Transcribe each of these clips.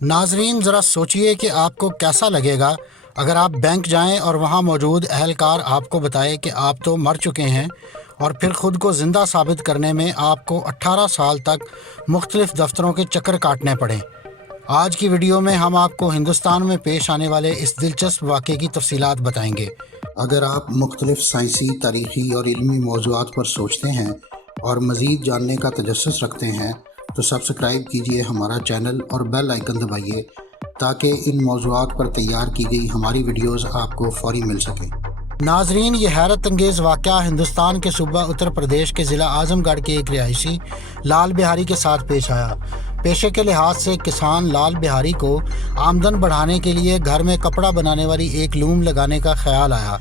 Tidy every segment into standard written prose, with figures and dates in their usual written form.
नाजरीन ज़रा सोचिए कि आपको कैसा लगेगा अगर आप बैंक जाएं और वहां मौजूद अहलकार आपको बताए कि आप तो मर चुके हैं और फिर ख़ुद को ज़िंदा साबित करने में आपको 18 साल तक मुख्तलिफ़ दफ्तरों के चक्कर काटने पड़ें। आज की वीडियो में हम आपको हिंदुस्तान में पेश आने वाले इस दिलचस्प वाक़े की तफसीलात बताएंगे। अगर आप मुख्तलिफ़ साइंसी, तारीख़ी और इल्मी मौज़ूआत पर सोचते हैं और मज़ीद जानने का तजस्सुस रखते हैं तो सब्सक्राइब कीजिए हमारा चैनल और बेल आइकन दबाइए ताकि इन मौज़ूआत पर तैयार की गई हमारी वीडियोस आपको फ़ौरी मिल सकें। नाजरीन, ये हैरत अंगेज़ वाक़या हिंदुस्तान के सूबा उत्तर प्रदेश के ज़िला आज़मगढ़ के एक रिहायशी लाल बिहारी के साथ पेश आया। पेशे के लिहाज से किसान लाल बिहारी को आमदन बढ़ाने के लिए घर में कपड़ा बनाने वाली एक लूम लगाने का ख्याल आया,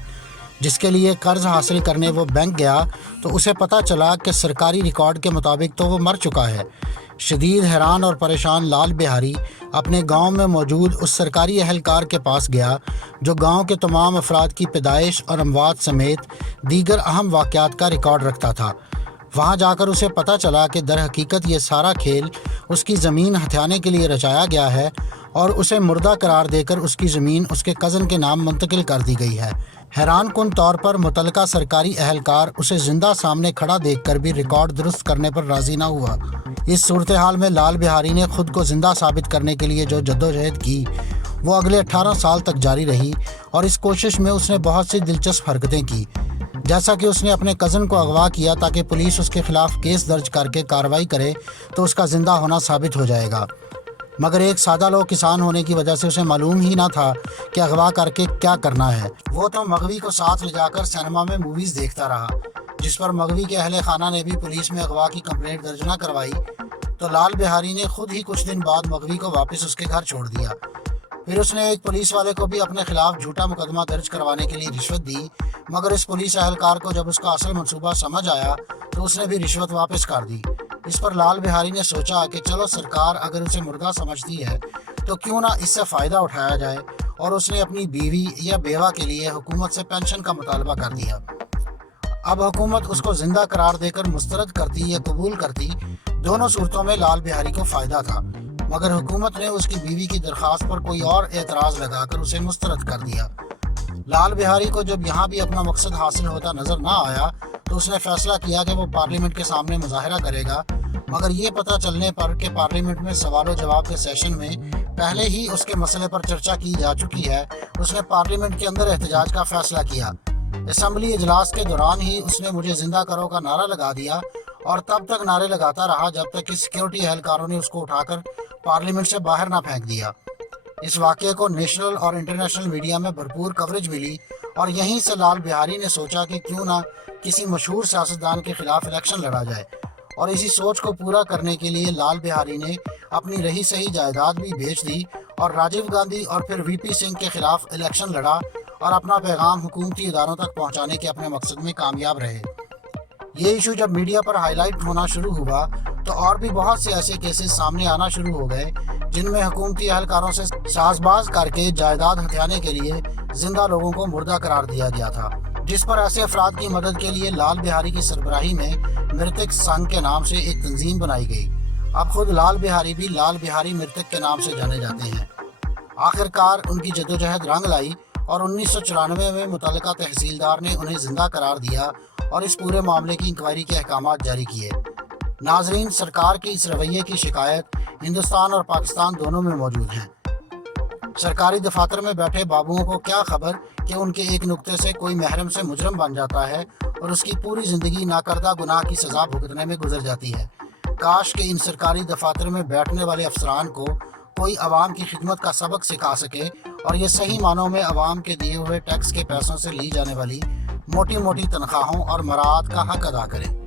जिसके लिए कर्ज हासिल करने वो बैंक गया तो उसे पता चला कि सरकारी रिकॉर्ड के मुताबिक तो वो मर चुका है। शदीद हैरान और परेशान लाल बिहारी अपने गांव में मौजूद उस सरकारी अहलकार के पास गया जो गांव के तमाम अफराद की पैदाइश और अमवात समेत दीगर अहम वाक़यात का रिकॉर्ड रखता था। वहां जाकर उसे पता चला कि दर हकीकत ये सारा खेल उसकी ज़मीन हथियाने के लिए रचाया गया है और उसे मुर्दा करार देकर उसकी ज़मीन उसके कज़न के नाम मुंतकिल कर दी गई है। हैरान कुन तौर पर मुतलका सरकारी अहलकार उसे ज़िंदा सामने खड़ा देखकर भी रिकॉर्ड दुरुस्त करने पर राज़ी ना हुआ। इस सूरत हाल में लाल बिहारी ने ख़ुद को ज़िंदा साबित करने के लिए जो जद्दोजहद की वो अगले 18 साल तक जारी रही और इस कोशिश में उसने बहुत सी दिलचस्प हरकतें की, जैसा कि उसने अपने कज़न को अगवा किया ताकि पुलिस उसके ख़िलाफ़ केस दर्ज करके कार्रवाई करे तो उसका ज़िंदा होना साबित हो जाएगा। मगर एक सादा लोग किसान होने की वजह से उसे मालूम ही ना था कि अगवा करके क्या करना है। वो तो मगवी को साथ ले जाकर सिनेमा में मूवीज़ देखता रहा, जिस पर मगवी के अहले खाना ने भी पुलिस में अगवा की कंप्लेंट दर्ज ना करवाई तो लाल बिहारी ने खुद ही कुछ दिन बाद मगवी को वापस उसके घर छोड़ दिया। फिर उसने एक पुलिस वाले को भी अपने खिलाफ झूठा मुकदमा दर्ज करवाने के लिए रिश्वत दी, मगर इस पुलिस अहलकार को जब उसका असल मंसूबा समझ आया तो उसने भी रिश्वत वापस कर दी। इस पर लाल बिहारी ने सोचा कि चलो सरकार अगर उसे मुर्गा समझती है तो क्यों ना इससे फ़ायदा उठाया जाए, और उसने अपनी बीवी या बेवा के लिए हुकूमत से पेंशन का मुतालबा कर दिया। अब हुकूमत उसको ज़िंदा करार देकर मुस्तरद करती या कबूल करती, दोनों सूरतों में लाल बिहारी को फ़ायदा था, मगर हुकूमत ने उसकी बीवी की दरख्वास्त पर कोई और एतराज़ लगाकर उसे मुस्तरद कर दिया। लाल बिहारी को जब यहाँ भी अपना मकसद हासिल होता नज़र ना आया तो उसने फ़ैसला किया कि वो पार्लियामेंट के सामने मुजाहरा करेगा, मगर ये पता चलने पर कि पार्लियामेंट में सवाल जवाब के सेशन में पहले ही उसके मसले पर चर्चा की जा चुकी है, उसने पार्लियामेंट के अंदर एहतजाज का फ़ैसला किया। असम्बली इजलास के दौरान ही उसने मुझे ज़िंदा करो का नारा लगा दिया और तब तक नारे लगाता रहा जब तक कि सिक्योरिटी एहलकारों ने उसको उठाकर पार्लियामेंट से बाहर ना फेंक दिया। इस वाक़े को नेशनल और इंटरनेशनल मीडिया में भरपूर कवरेज मिली और यहीं से लाल बिहारी ने सोचा कि क्यों ना किसी मशहूर सियासतदान के ख़िलाफ़ इलेक्शन लड़ा जाए, और इसी सोच को पूरा करने के लिए लाल बिहारी ने अपनी रही सही जायदाद भी बेच दी और राजीव गांधी और फिर वीपी सिंह के ख़िलाफ़ इलेक्शन लड़ा और अपना पैगाम हुकूमती इदारों तक पहुँचाने के अपने मकसद में कामयाब रहे। ये इशू जब मीडिया पर हाईलाइट होना शुरू हुआ तो और भी बहुत से ऐसे केसेस सामने आना शुरू हो गए जिनमें हुकूमती अहलकारों से साजबाज करके जायदाद हथियाने के लिए जिंदा लोगों को मुर्दा करार दिया गया था, जिस पर ऐसे अफराद की मदद के लिए लाल बिहारी की सरबराही में मृतक संघ के नाम से एक तंजीम बनाई गई। अब खुद लाल बिहारी भी लाल बिहारी मृतक के नाम से जाने जाते हैं। आखिरकार उनकी जद्दोजहद रंग लाई और 1994 में मुतल्लिका तहसीलदार ने उन्हें जिंदा करार दिया और इस पूरे मामले की इंक्वायरी के अहकामात जारी किए। नाजरीन, सरकार की इस रवैये की शिकायत हिंदुस्तान और पाकिस्तान दोनों में मौजूद हैं। सरकारी दफातर में बैठे बाबुओं को क्या खबर कि उनके एक नुक्ते से कोई महरम से मुजरम बन जाता है और उसकी पूरी ज़िंदगी नाकर्दा गुनाह की सज़ा भुगतने में गुजर जाती है। काश कि इन सरकारी दफातर में बैठने वाले अफसरान को कोई आवाम की खिदमत का सबक सिखा सके और ये सही मानों में आवाम के दिए हुए टैक्स के पैसों से ली जाने वाली मोटी मोटी तनख्वाहों और मराद का हक अदा करें।